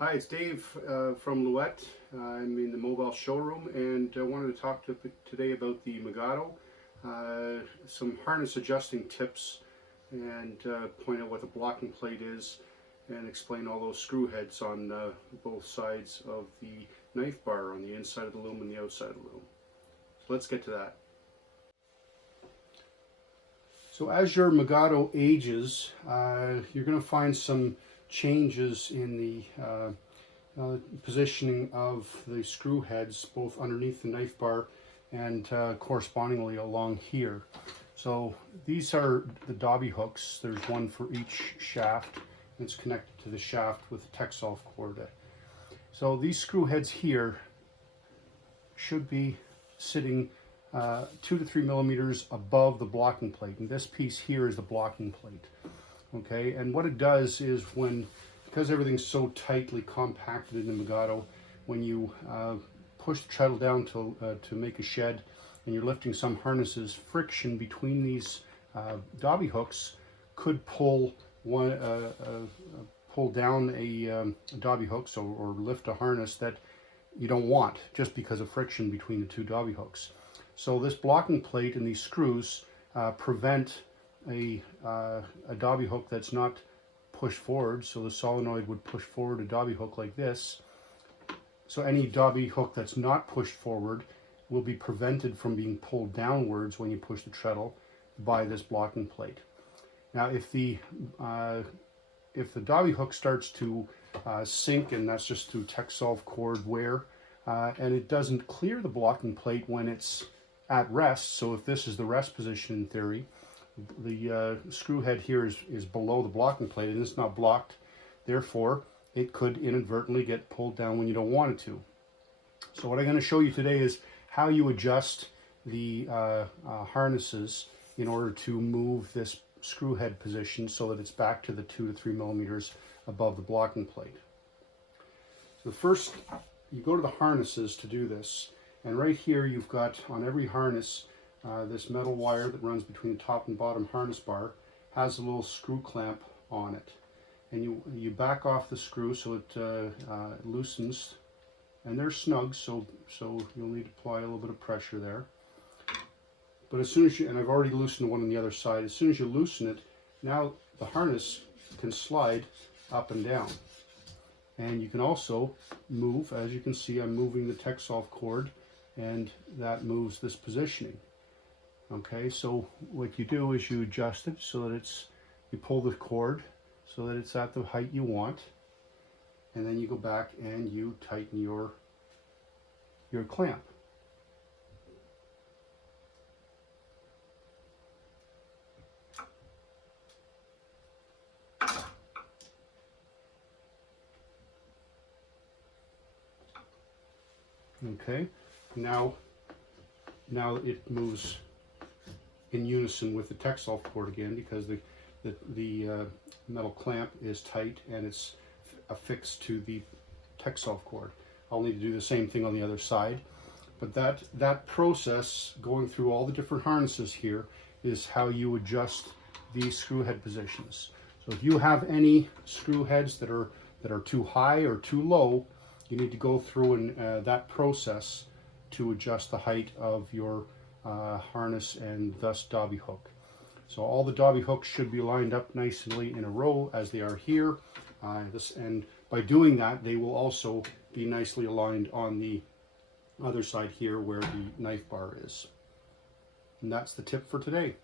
Hi, it's Dave from Louette. I'm in the mobile showroom and I wanted to talk today about the Megado, some harness adjusting tips, and point out what the blocking plate is and explain all those screw heads on both sides of the knife bar, on the inside of the loom and the outside of the loom. So let's get to that. So as your Megado ages, you're going to find some changes in the positioning of the screw heads, both underneath the knife bar and correspondingly along here. So these are the Dobby hooks. There's one for each shaft. It's connected to the shaft with a Texolf cord. So these screw heads here should be sitting 2 to 3 millimeters above the blocking plate, and this piece here is the blocking plate. Okay, and what it does is because everything's so tightly compacted in the Megado, when you push the treadle down to make a shed and you're lifting some harnesses, friction between these Dobby hooks could pull down a Dobby hook, or lift a harness that you don't want, just because of friction between the two Dobby hooks. So this blocking plate and these screws prevent a Dobby hook that's not pushed forward. So the solenoid would push forward a Dobby hook like this. So any Dobby hook that's not pushed forward will be prevented from being pulled downwards when you push the treadle by this blocking plate. Now if the Dobby hook starts to sink, and that's just through Texolf cord wear, and it doesn't clear the blocking plate when it's at rest, so if this is the rest position in theory, the screw head here is below the blocking plate and it's not blocked. Therefore, it could inadvertently get pulled down when you don't want it to. So what I'm going to show you today is how you adjust the harnesses in order to move this screw head position so that it's back to the 2 to 3 millimeters above the blocking plate. So first, you go to the harnesses to do this. And right here you've got, on every harness, this metal wire that runs between the top and bottom harness bar has a little screw clamp on it. And you back off the screw so it loosens, and they're snug, so you'll need to apply a little bit of pressure there. But as soon as and I've already loosened the one on the other side, as soon as you loosen it, now the harness can slide up and down. And you can also move, as you can see, I'm moving the Texolf cord, and that moves this positioning. Okay, so what you do is you adjust it so that you pull the cord so that it's at the height you want, and then you go back and you tighten your clamp. Okay, now it moves in unison with the Texolf cord again, because the metal clamp is tight and it's affixed to the Texolf cord. I'll need to do the same thing on the other side, but that process, going through all the different harnesses here, is how you adjust these screw head positions. So if you have any screw heads that are too high or too low, you need to go through that process to adjust the height of your harness and thus Dobby hook. So all the Dobby hooks should be lined up nicely in a row as they are here. And by doing that, they will also be nicely aligned on the other side here where the knife bar is. And that's the tip for today.